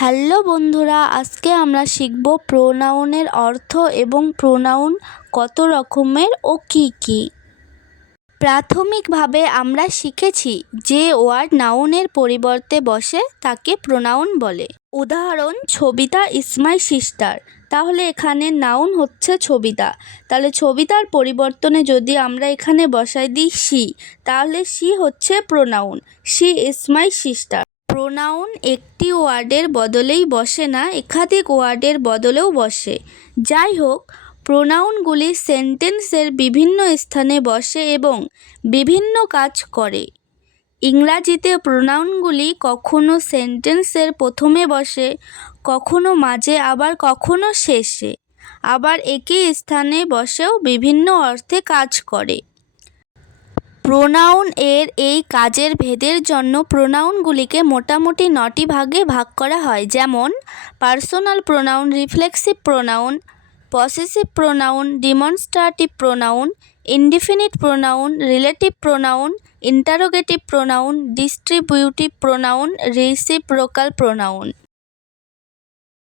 Hello বন্ধুরা, আজকে আমরা শিখব প্রোনাউনের অর্থ এবং প্রোনাউন কত রকমের ও কি কি। প্রাথমিকভাবে আমরা শিখেছি যে ওয়ার্ড নাউনের পরিবর্তে বসে তাকে প্রোনাউন বলে। উদাহরণ, ছবিতা ইজ মাই সিস্টার। তাহলে এখানে নাউন হচ্ছে ছবিতা, তাহলে ছবিতার পরিবর্তনে যদি আমরা এখানে বসাই দিই শি, তাহলে শি হচ্ছে pronoun, she is my sister. Pronoun একটি ওয়ার্ডের বদলেই বসে না, একাধিক ওয়ার্ডের বদলেও বসে। যাই হোক, প্রোনাউনগুলি সেন্টেন্সের বিভিন্ন স্থানে বসে এবং বিভিন্ন কাজ করে। ইংরাজিতে প্রোনাউনগুলি কখনো সেন্টেন্সের প্রথমে বসে, কখনো মাঝে, আবার কখনো শেষে, আবার একই স্থানে বসেও বিভিন্ন অর্থে কাজ করে। প্রোনাউন এর এই কাজের ভেদের জন্য প্রোনাউনগুলিকে মোটামুটি 9টি ভাগে ভাগ করা হয়, যেমন personal pronoun, reflexive pronoun, possessive pronoun, demonstrative pronoun, indefinite pronoun, relative pronoun, interrogative pronoun, distributive pronoun, reciprocal pronoun.